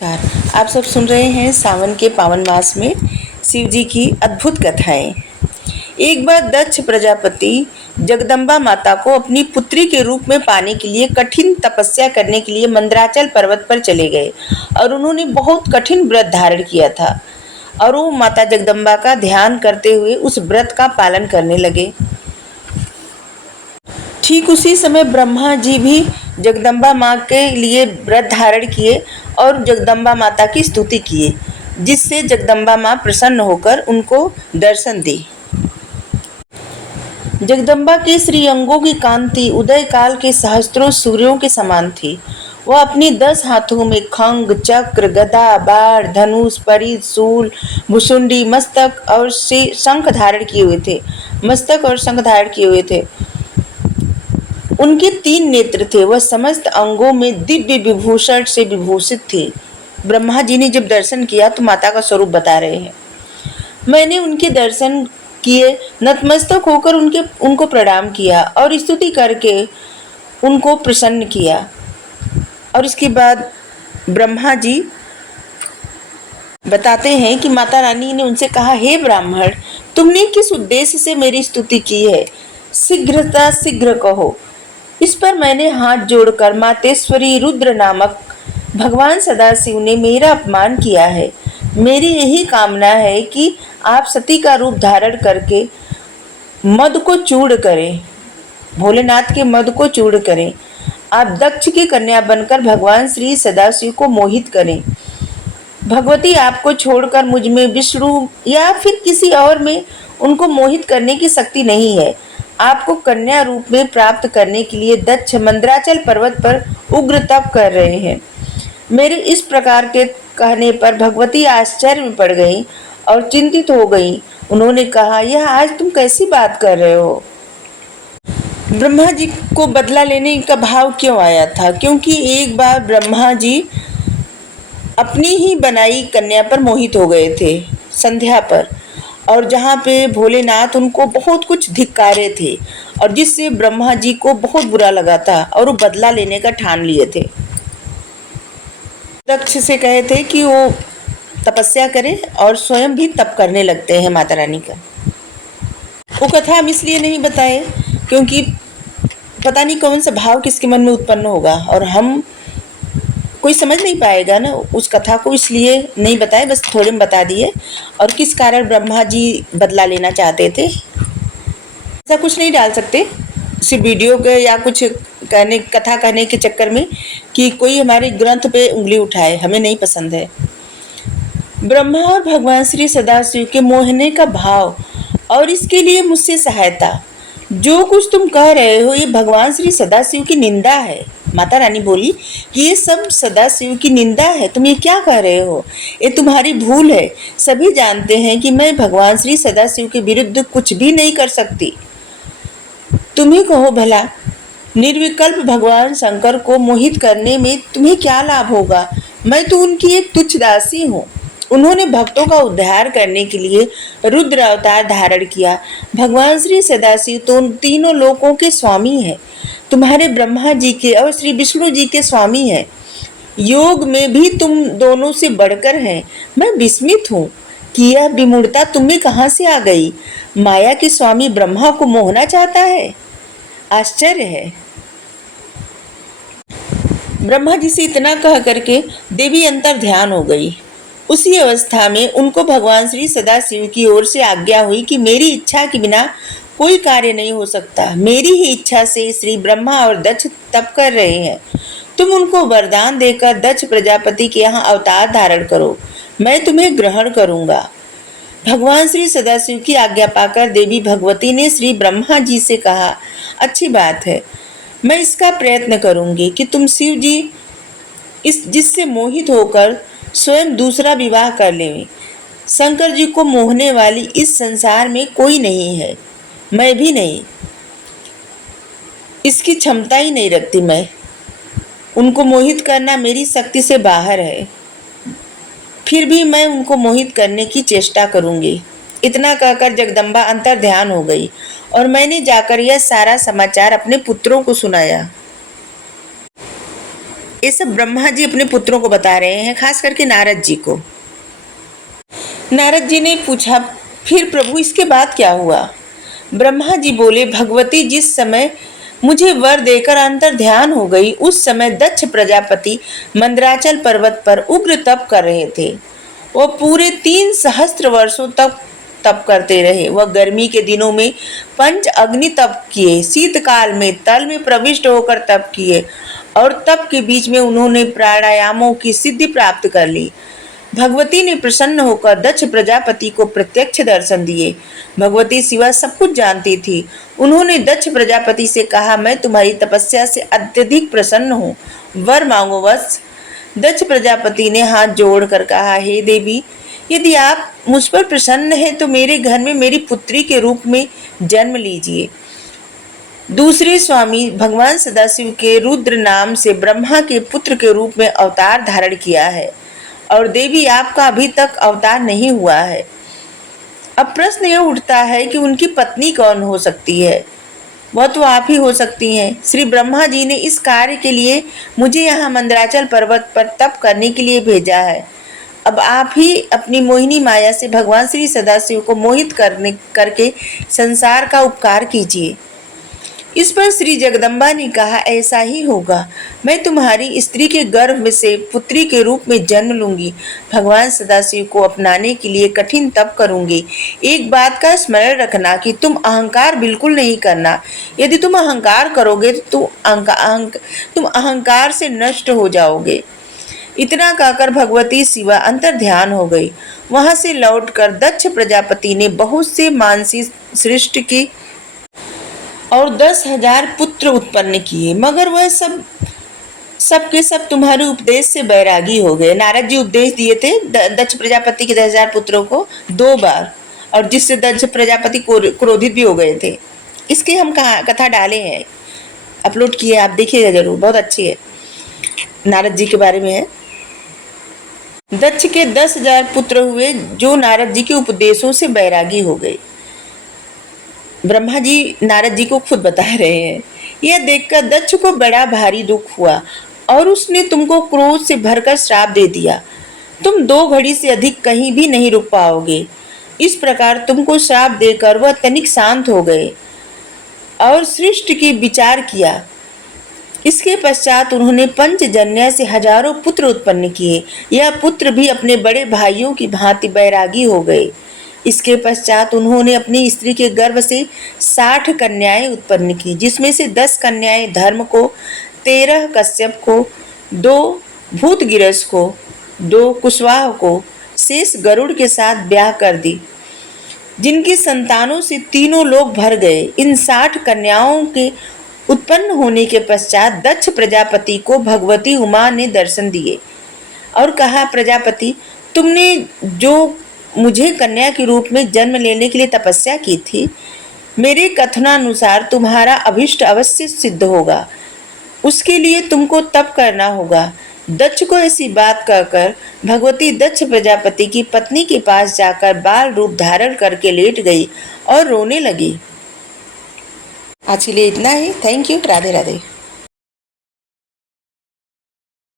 नमस्कार। आप सब सुन रहे हैं सावन के पावन मास में शिव जी की अद्भुत कथाएं। एक बार दक्ष प्रजापति जगदम्बा माता को अपनी पुत्री के रूप में पाने के लिए कठिन तपस्या करने के लिए मंदराचल पर्वत पर चले गए और उन्होंने बहुत कठिन व्रत धारण किया था और वो माता जगदम्बा का ध्यान करते हुए उस व्रत का पालन करने लगे। ठीक उसी समय ब्रह्मा जी भी जगदम्बा माँ के लिए व्रत धारण किए और जगदम्बा माता की स्तुति किए, जिससे जगदम्बा माँ प्रसन्न होकर उनको दर्शन दी। जगदम्बा के श्री अंगों की कांति उदय काल के सहस्त्रों सूर्यों के समान थी। वह अपनी 10 हाथों में खंग, चक्र, गदा, बाण, धनुष, परिध, शूल, भुसुंडी, मस्तक और शंख धारण किए हुए थे। उनके 3 नेत्र थे। वह समस्त अंगों में दिव्य विभूषण से विभूषित थी। ब्रह्मा जी ने जब दर्शन किया तो माता का स्वरूप बता रहे हैं। मैंने उनके दर्शन किए, नतमस्तक होकर उनको प्रणाम किया और स्तुति करके उनको प्रसन्न किया। और इसके बाद ब्रह्मा जी बताते हैं कि माता रानी ने उनसे कहा, हे ब्राह्मण, तुमने किस उद्देश्य से मेरी स्तुति की है? शीघ्र कहो। इस पर मैंने हाथ जोड़कर मातेश्वरी रुद्र नामक भगवान सदाशिव ने मेरा अपमान किया है। मेरी यही कामना है कि आप सती का रूप धारण करके मद को चूर्ण करें, भोलेनाथ के मद को चूर्ण करें। आप दक्ष की कन्या बनकर भगवान श्री सदाशिव को मोहित करें। भगवती आपको छोड़कर मुझ में, विष्णु या फिर किसी और में उनको मोहित करने की शक्ति नहीं है। आपको कन्या रूप में प्राप्त करने के लिए दक्ष मंदराचल पर्वत पर उग्र तप कर रहे हैं। मेरे इस प्रकार के कहने पर भगवती आश्चर्य में पड़ गई और चिंतित हो गई। उन्होंने कहा, यह आज तुम कैसी बात कर रहे हो? ब्रह्मा जी को बदला लेने का भाव क्यों आया था? क्योंकि एक बार ब्रह्मा जी अपनी ही बनाई कन्या पर मोहित हो गए थे संध्या पर, और जहाँ पे भोलेनाथ उनको बहुत कुछ धिक्कारे थे और जिससे ब्रह्मा जी को बहुत बुरा लगा था और वो बदला लेने का ठान लिए थे। दक्ष से कहे थे कि वो तपस्या करे और स्वयं भी तप करने लगते हैं माता रानी का। वो कथा हम इसलिए नहीं बताए क्योंकि पता नहीं कौन सा भाव किसके मन में उत्पन्न होगा और हम कोई समझ नहीं पाएगा ना उस कथा को, इसलिए नहीं बताए, बस थोड़े में बता दिए। और किस कारण ब्रह्मा जी बदला लेना चाहते थे, ऐसा कुछ नहीं डाल सकते सिर्फ वीडियो के या कुछ कथा कहने के चक्कर में कि कोई हमारे ग्रंथ पे उंगली उठाए, हमें नहीं पसंद है। ब्रह्मा और भगवान श्री सदाशिव के मोहने का भाव और इसके लिए मुझसे सहायता। जो कुछ तुम कह रहे हो ये भगवान श्री सदाशिव की निंदा है। माता रानी बोली कि ये सब सदाशिव की निंदा है, तुम ये क्या कह रहे हो? ये तुम्हारी भूल है। सभी जानते हैं कि मैं भगवान श्री सदाशिव के विरुद्ध कुछ भी नहीं कर सकती। तुम ही कहो भला, निर्विकल्प भगवान शंकर को मोहित करने में तुम्हें क्या लाभ होगा? मैं तो उनकी एक तुच्छ दासी हूँ। उन्होंने भक्तों का उद्धार करने के लिए रुद्र अवतार धारण किया। भगवान श्री सदाशिव तो उन तीनों लोकों के स्वामी हैं, तुम्हारे ब्रह्मा जी के और श्री विष्णु जी के स्वामी हैं। योग में भी तुम दोनों से बढ़कर हैं। मैं विस्मित हूँ कि यह विमूढ़ता तुम में कहाँ से आ गई? माया के स्वामी ब्रह्मा को मोहना चाहता है, आश्चर्य है। ब्रह्मा जी से इतना कह करके देवी अंतर ध्यान हो गई। उसी अवस्था में उनको भगवान श्री सदाशिव की ओर से आज्ञा हुई कि मेरी इच्छा के बिना कोई कार्य नहीं हो सकता। मेरी ही इच्छा से श्री ब्रह्मा और दक्ष तप कर रहे हैं। तुम उनको वरदान देकर दक्ष प्रजापति के यहाँ अवतार धारण करो, मैं तुम्हें ग्रहण करूंगा। भगवान श्री सदाशिव की आज्ञा पाकर देवी भगवती ने श्री ब्रह्मा जी से कहा, अच्छी बात है, मैं इसका प्रयत्न करूंगी कि तुम शिव जी जिससे मोहित होकर स्वयं दूसरा विवाह कर लें। शंकर जी को मोहने वाली इस संसार में कोई नहीं है, मैं भी नहीं, इसकी क्षमता ही नहीं रखती। मैं उनको मोहित करना मेरी शक्ति से बाहर है, फिर भी मैं उनको मोहित करने की चेष्टा करूंगी। इतना कहकर जगदम्बा अंतर ध्यान हो गई और मैंने जाकर यह सारा समाचार अपने पुत्रों को सुनाया। ये सब ब्रह्मा जी अपने पुत्रों को बता रहे हैं, खास करके नारद जी को। नारद जी ने पूछा, फिर प्रभु इसके बाद क्या हुआ? ब्रह्मा जी बोले, भगवती जिस समय मुझे वर देकर अंतर ध्यान हो गई, उस समय दक्ष प्रजापति मंदराचल पर्वत पर उग्र तप कर रहे थे। वो पूरे 3 सहस्त्र वर्षों तक तप करते रहे। वह गर्मी के दिनों में पंच अग्नि तप किए, शीतकाल में तल में प्रविष्ट होकर तप किए और तप के बीच में उन्होंने प्राणायामों की सिद्धि प्राप्त कर ली। भगवती ने प्रसन्न होकर दक्ष प्रजापति को प्रत्यक्ष दर्शन दिए। भगवती शिवा सब कुछ जानती थी। उन्होंने दक्ष प्रजापति से कहा, मैं तुम्हारी तपस्या से अत्यधिक प्रसन्न हूँ, वर मांगो वत्स। दक्ष प्रजापति ने हाथ जोड़कर कहा, हे देवी, यदि आप मुझ पर प्रसन्न हैं तो मेरे घर में मेरी पुत्री के रूप में जन्म लीजिए। दूसरे स्वामी भगवान सदाशिव के रुद्र नाम से ब्रह्मा के पुत्र के रूप में अवतार धारण किया है और देवी आपका अभी तक अवतार नहीं हुआ है। अब प्रश्न यह उठता है कि उनकी पत्नी कौन हो सकती है? वह तो आप ही हो सकती हैं। श्री ब्रह्मा जी ने इस कार्य के लिए मुझे यहाँ मंदराचल पर्वत पर तप करने के लिए भेजा है। अब आप ही अपनी मोहिनी माया से भगवान श्री सदाशिव को मोहित करके संसार का उपकार कीजिए। इस पर श्री जगदम्बा ने कहा, ऐसा ही होगा। मैं तुम्हारी स्त्री के गर्भ से पुत्री के रूप में जन्म लूंगी। भगवान सदाशिव को अपनाने के लिए कठिन तप करूंगी। एक बात का स्मरण रखना कि तुम अहंकार बिल्कुल नहीं करना। यदि तुम अहंकार करोगे तो तुम अहंकार से नष्ट हो जाओगे। इतना कहकर भगवती शिवा अंतर ध्यान हो गई। वहां से लौटकर दक्ष प्रजापति ने बहुत से मानसी सृष्टि की और 10,000 पुत्र उत्पन्न किए, मगर वह सब के सब तुम्हारे उपदेश से बैरागी हो गए। नारद जी उपदेश दिए थे दक्ष प्रजापति के 10,000 पुत्रों को 2 बार, और जिससे दक्ष प्रजापति क्रोधित भी हो गए थे। इसकी हम कथा डाले हैं, अपलोड किए, आप देखिएगा जरूर, बहुत अच्छी है, नारद जी के बारे में है। दक्ष के 10,000 पुत्र हुए जो नारद जी के उपदेशों से बैरागी हो गए। ब्रह्मा जी नारद जी को खुद बता रहे हैं। यह देखकर दक्ष को बड़ा भारी दुख हुआ और उसने तुमको क्रोध से भरकर श्राप दे दिया। तुम 2 घड़ी से अधिक कहीं भी नहीं रुक पाओगे। इस प्रकार तुमको श्राप देकर वह तनिक शांत हो गए और सृष्टि की विचार किया। इसके पश्चात उन्होंने पंचजन्य से हजारों पुत्र उत्पन्न किए। यह पुत्र भी अपने बड़े भाइयों की भांति बैरागी हो गए। इसके पश्चात उन्होंने अपनी स्त्री के गर्भ से 60 कन्याएं उत्पन्न की, जिसमें से 10 कन्याएं धर्म को, 13 कश्यप को, 2 भूतगिरस को, 2 कुशवाह को, शेष गरुड़ के साथ ब्याह कर दी, जिनकी संतानों से तीनों लोग भर गए। इन 60 कन्याओं के उत्पन्न होने के पश्चात दक्ष प्रजापति को भगवती उमा ने दर्शन दिए और कहा, प्रजापति, तुमने जो मुझे कन्या के रूप में जन्म लेने के लिए तपस्या की थी, मेरे कथनानुसार तुम्हारा अभिष्ट अवश्य सिद्ध होगा। उसके लिए तुमको तप करना होगा। दक्ष को ऐसी बात कहकर भगवती दक्ष प्रजापति की पत्नी के पास जाकर बाल रूप धारण करके लेट गई और रोने लगी। आज के लिए इतना ही। Thank you. राधे राधे।